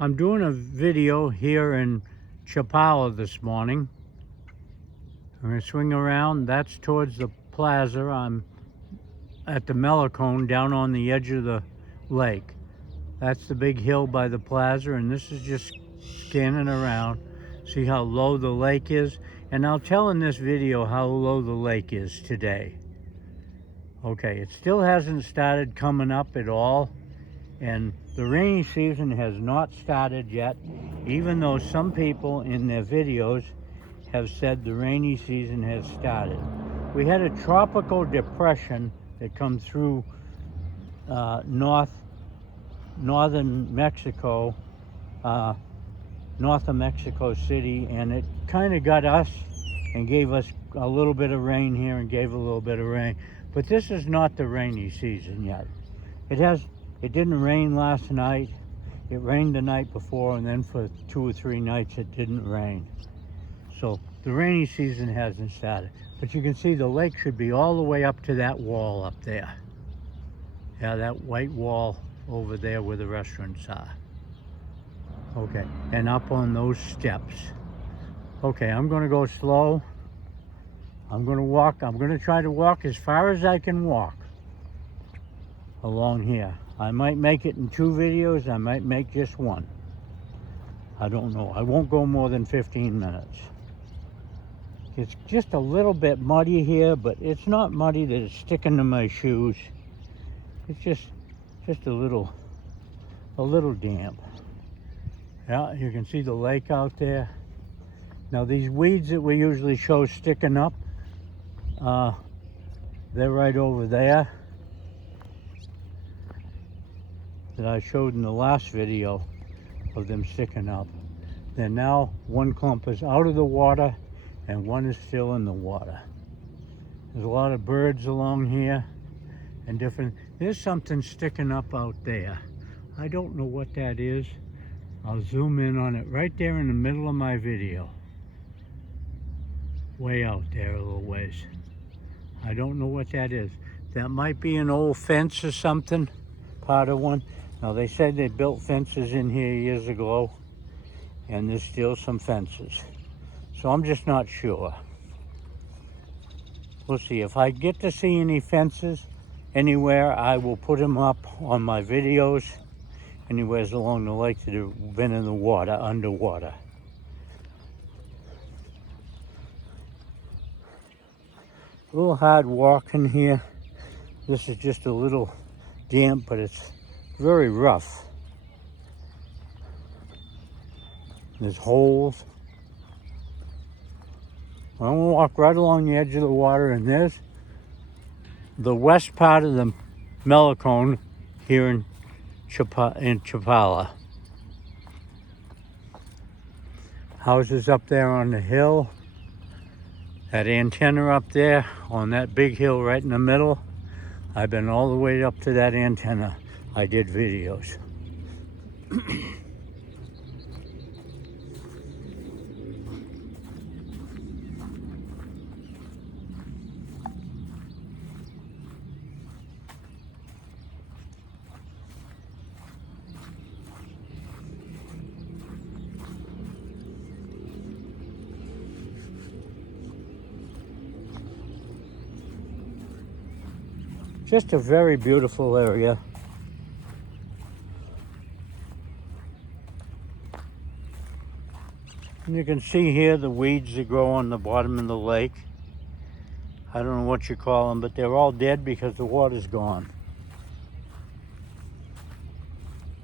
I'm doing a video here in Chapala this morning. I'm going to swing around. That's towards the Plaza. I'm at the Melicone down on the edge of the lake. That's the big hill by the Plaza, and this is just scanning around. See how low the lake is? And I'll tell in this video how low the lake is today. Okay, it still hasn't started coming up at all, and the rainy season has not started yet, even though some people in their videos have said the rainy season has started. We had a tropical depression that come through northern Mexico, north of Mexico City, and it kind of got us and gave us a little bit of rain here and gave a little bit of rain. But this is not the rainy season yet. It didn't rain last night. It rained the night before, and then for 2 or 3 nights it didn't rain. So the rainy season hasn't started. But you can see the lake should be all the way up to that wall up there. Yeah, that white wall over there where the restaurants are. Okay, and up on those steps. Okay, I'm gonna go slow. I'm gonna walk. I'm gonna try to walk as far as I can walk along here. I might make it in 2 videos. I might make just 1. I don't know. I won't go more than 15 minutes. It's just a little bit muddy here, but it's not muddy that it's sticking to my shoes. It's just a little damp. Yeah, you can see the lake out there. Now these weeds that we usually show sticking up, they're right over there that I showed in the last video of them sticking up. Then now one clump is out of the water and one is still in the water. There's a lot of birds along here and there's something sticking up out there. I don't know what that is. I'll zoom in on it right there in the middle of my video. Way out there a little ways. I don't know what that is. That might be an old fence or something, part of one. Now they said they built fences in here years ago, and there's still some fences. So I'm just not sure. We'll see. If I get to see any fences anywhere, I will put them up on my videos, anywheres along the lake that have been in the water, underwater. A little hard walking here. This is just a little damp, but it's very rough. There's holes. I'm gonna walk right along the edge of the water, and there's the west part of the Melicone here in Chapala. Houses up there on the hill. That antenna up there on that big hill right in the middle. I've been all the way up to that antenna. I did videos. Just a very beautiful area. And you can see here the weeds that grow on the bottom of the lake. I don't know what you call them, but they're all dead because the water's gone.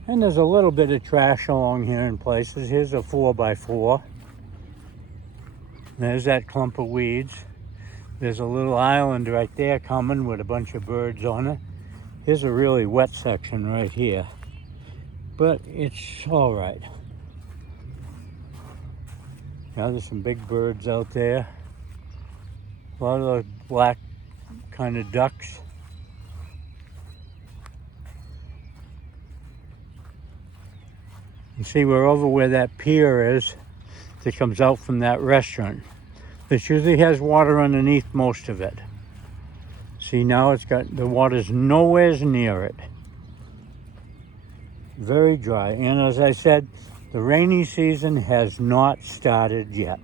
And there's a little bit of trash along here in places. Here's a 4x4. There's that clump of weeds. There's a little island right there coming with a bunch of birds on it. Here's a really wet section right here, but it's all right. Now there's some big birds out there. A lot of those black kind of ducks. You see, we're over where that pier is that comes out from that restaurant. This usually has water underneath most of it. See, now it's got, the water's nowhere near it. very dry. And as I said, the rainy season has not started yet.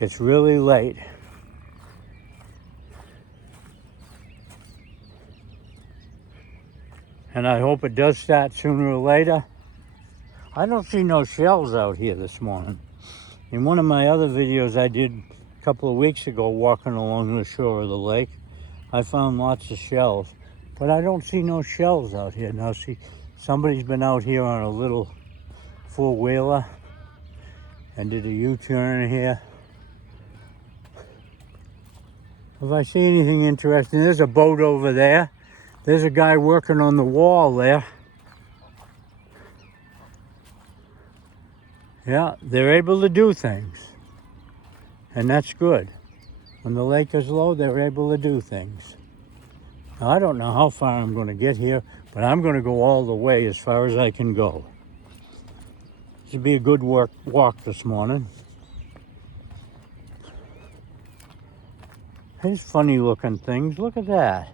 It's really late. And I hope it does start sooner or later. I don't see no shells out here this morning. In one of my other videos I did a couple of weeks ago walking along the shore of the lake, I found lots of shells. But I don't see no shells out here. Now see, somebody's been out here on a little four-wheeler and did a U-turn here. If I see anything interesting, there's a boat over there. There's a guy working on the wall there. Yeah, they're able to do things. And that's good. When the lake is low, they're able to do things. Now, I don't know how far I'm going to get here, but I'm going to go all the way as far as I can go. This will be a good walk this morning. These funny looking things. Look at that.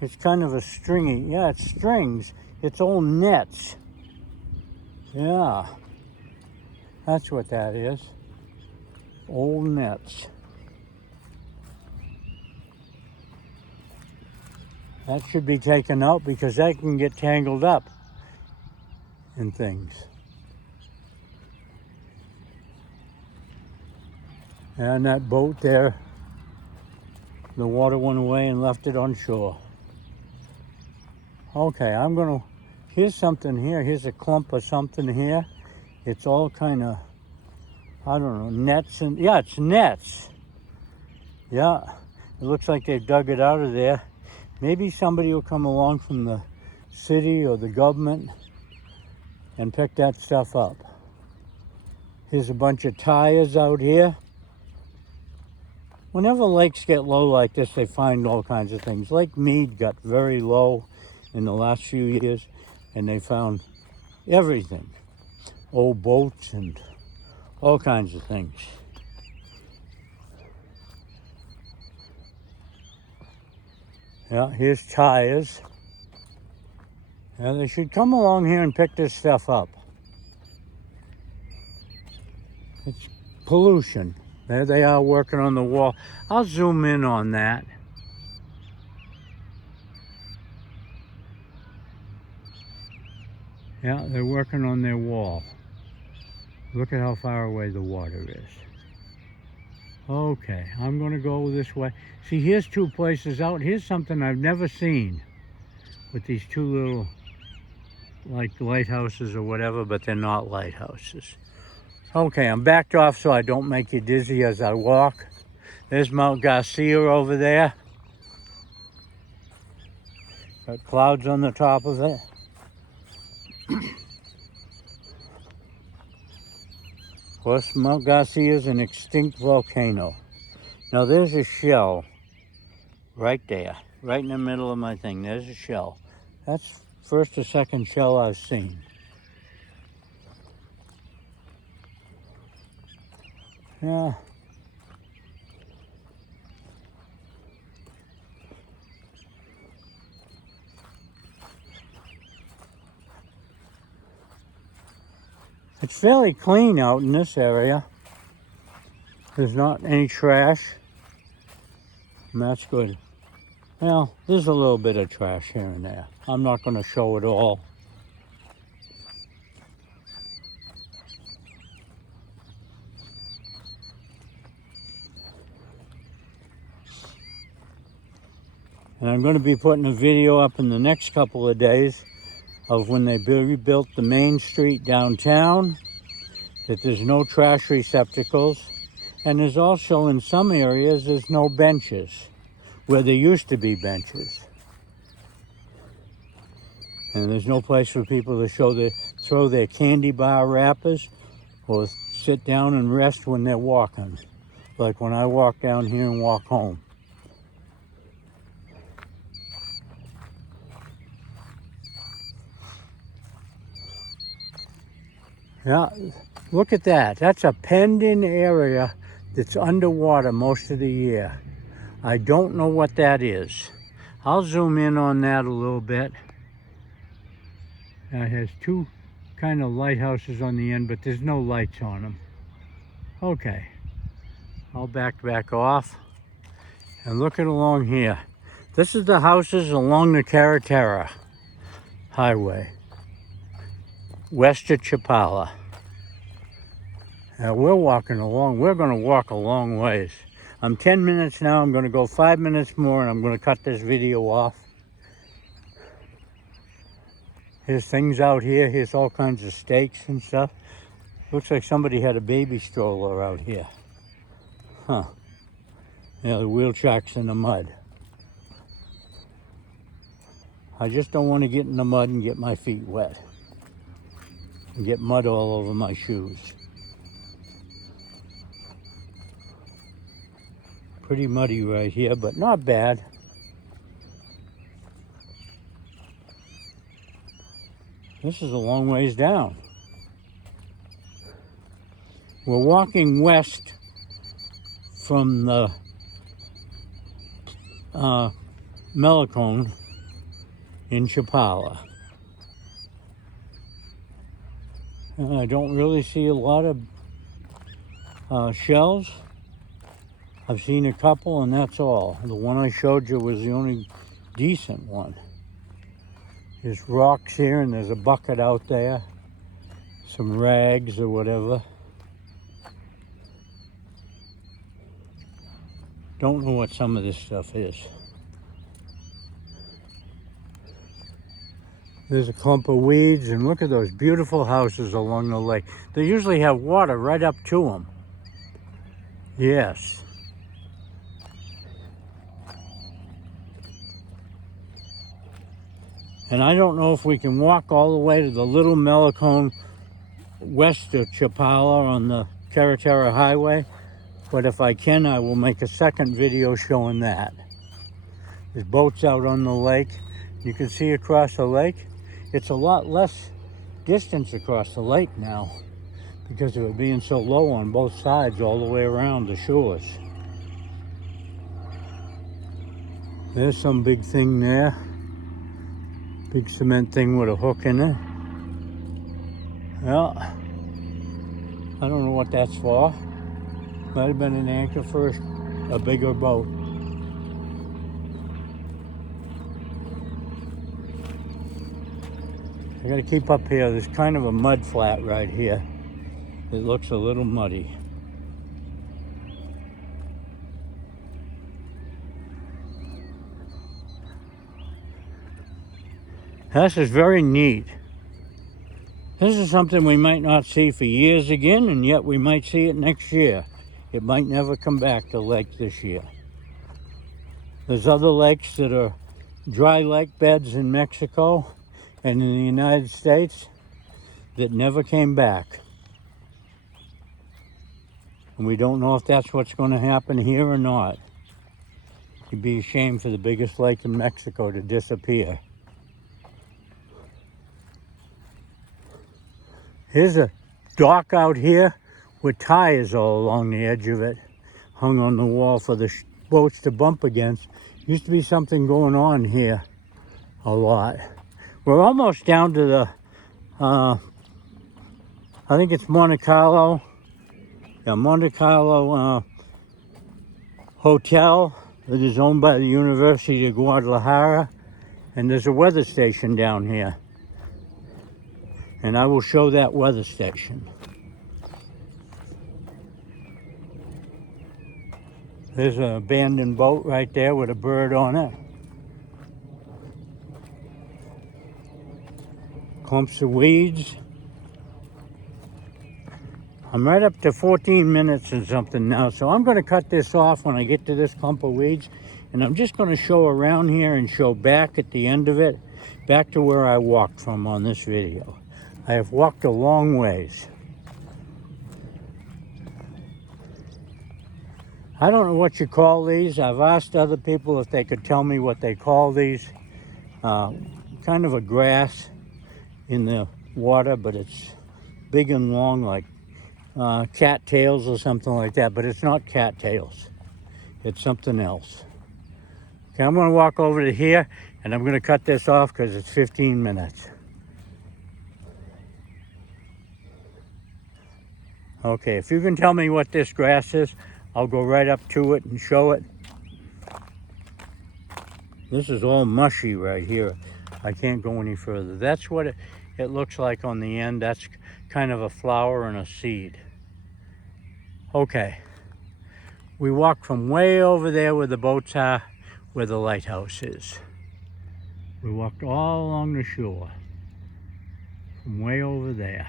It's kind of a stringy, yeah, it's strings. It's old nets. Yeah, that's what that is. Old nets. That should be taken out because that can get tangled up in things. And that boat there, the water went away and left it on shore. Okay, here's something here. Here's a clump of something here. It's all kind of, I don't know, nets and, yeah, it's nets. Yeah, it looks like they dug it out of there. Maybe somebody will come along from the city or the government and pick that stuff up. Here's a bunch of tires out here. Whenever lakes get low like this, they find all kinds of things. Lake Mead got very low in the last few years, and they found everything. Old boats and all kinds of things. Yeah, here's tires. Yeah, they should come along here and pick this stuff up. It's pollution. There they are working on the wall. I'll zoom in on that. Yeah, they're working on their wall. Look at how far away the water is. Okay, I'm gonna go this way. See, here's two places out. Here's something I've never seen with these two little, like lighthouses or whatever, but they're not lighthouses. Okay, I'm backed off so I don't make you dizzy as I walk. There's Mount Garcia over there. Got clouds on the top of it. Of course, Mount Garcia is an extinct volcano. Now there's a shell right there, right in the middle of my thing. There's a shell. That's first or second shell I've seen. Yeah. It's fairly clean out in this area. There's not any trash, and that's good. Well, there's a little bit of trash here and there. I'm not going to show it all. And I'm going to be putting a video up in the next couple of days of when they rebuilt the main street downtown, that there's no trash receptacles, and there's also in some areas there's no benches where there used to be benches. And there's no place for people to throw their candy bar wrappers or sit down and rest when they're walking, like when I walk down here and walk home. Yeah, look at that. That's a penned-in area that's underwater most of the year. I don't know what that is. I'll zoom in on that a little bit. It has two kind of lighthouses on the end, but there's no lights on them. Okay, I'll back off and look at along here. This is the houses along the Chapala Highway, west of Chapala. Now we're walking along. We're going to walk a long ways. I'm 10 minutes now. I'm going to go 5 minutes more, and I'm going to cut this video off. There's things out here. Here's all kinds of stakes and stuff. Looks like somebody had a baby stroller out here. Huh. Yeah, the wheel tracks in the mud. I just don't want to get in the mud and get my feet wet. And get mud all over my shoes. Pretty muddy right here, but not bad. This is a long ways down. We're walking west from the Melacone in Chapala. And I don't really see a lot of shells. I've seen a couple, and that's all. The one I showed you was the only decent one. There's rocks here, and there's a bucket out there. Some rags or whatever. Don't know what some of this stuff is. There's a clump of weeds, and look at those beautiful houses along the lake. They usually have water right up to them. Yes. And I don't know if we can walk all the way to the little Melacone west of Chapala on the Chapala Highway, but if I can, I will make a second video showing that. There's boats out on the lake. You can see across the lake. It's a lot less distance across the lake now because of it being so low on both sides all the way around the shores. There's some big thing there. Big cement thing with a hook in it. Well, I don't know what that's for. Might have been an anchor for a bigger boat. I gotta keep up here. There's kind of a mud flat right here. It looks a little muddy. This is very neat. This is something we might not see for years again, and yet we might see it next year. It might never come back to lake this year. There's other lakes that are dry lake beds in Mexico and in the United States that never came back. And we don't know if that's what's going to happen here or not. It'd be a shame for the biggest lake in Mexico to disappear. Here's a dock out here with tires all along the edge of it, hung on the wall for the boats to bump against. Used to be something going on here a lot. We're almost down to the, I think it's Monte Carlo. Yeah, Monte Carlo Hotel that is owned by the University of Guadalajara. And there's a weather station down here. And I will show that weather station. There's an abandoned boat right there with a bird on it. Clumps of weeds. I'm right up to 14 minutes and something now, so I'm going to cut this off when I get to this clump of weeds. And I'm just going to show around here and show back at the end of it, back to where I walked from on this video. I have walked a long ways. I don't know what you call these. I've asked other people if they could tell me what they call these. Kind of a grass in the water, but it's big and long, like cattails or something like that, but it's not cattails. It's something else. Okay, I'm gonna walk over to here and I'm gonna cut this off because it's 15 minutes. Okay, if you can tell me what this grass is, I'll go right up to it and show it. This is all mushy right here. I can't go any further. That's what it looks like on the end. That's kind of a flower and a seed. Okay, we walked from way over there where the boats are, where the lighthouse is. We walked all along the shore, from way over there.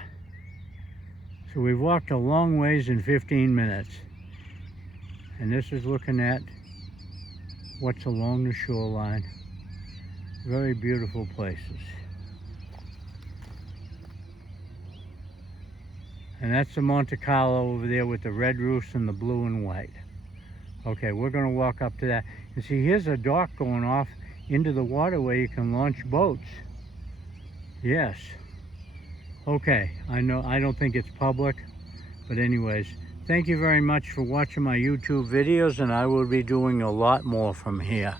So we've walked a long ways in 15 minutes. And this is looking at what's along the shoreline. Very beautiful places. And that's the Monte Carlo over there with the red roofs and the blue and white. Okay, we're gonna walk up to that. And see, here's a dock going off into the water where you can launch boats. Yes. Okay, I know, I don't think it's public, but anyways, thank you very much for watching my YouTube videos, and I will be doing a lot more from here.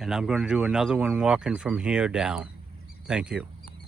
And I'm going to do another one walking from here down. Thank you.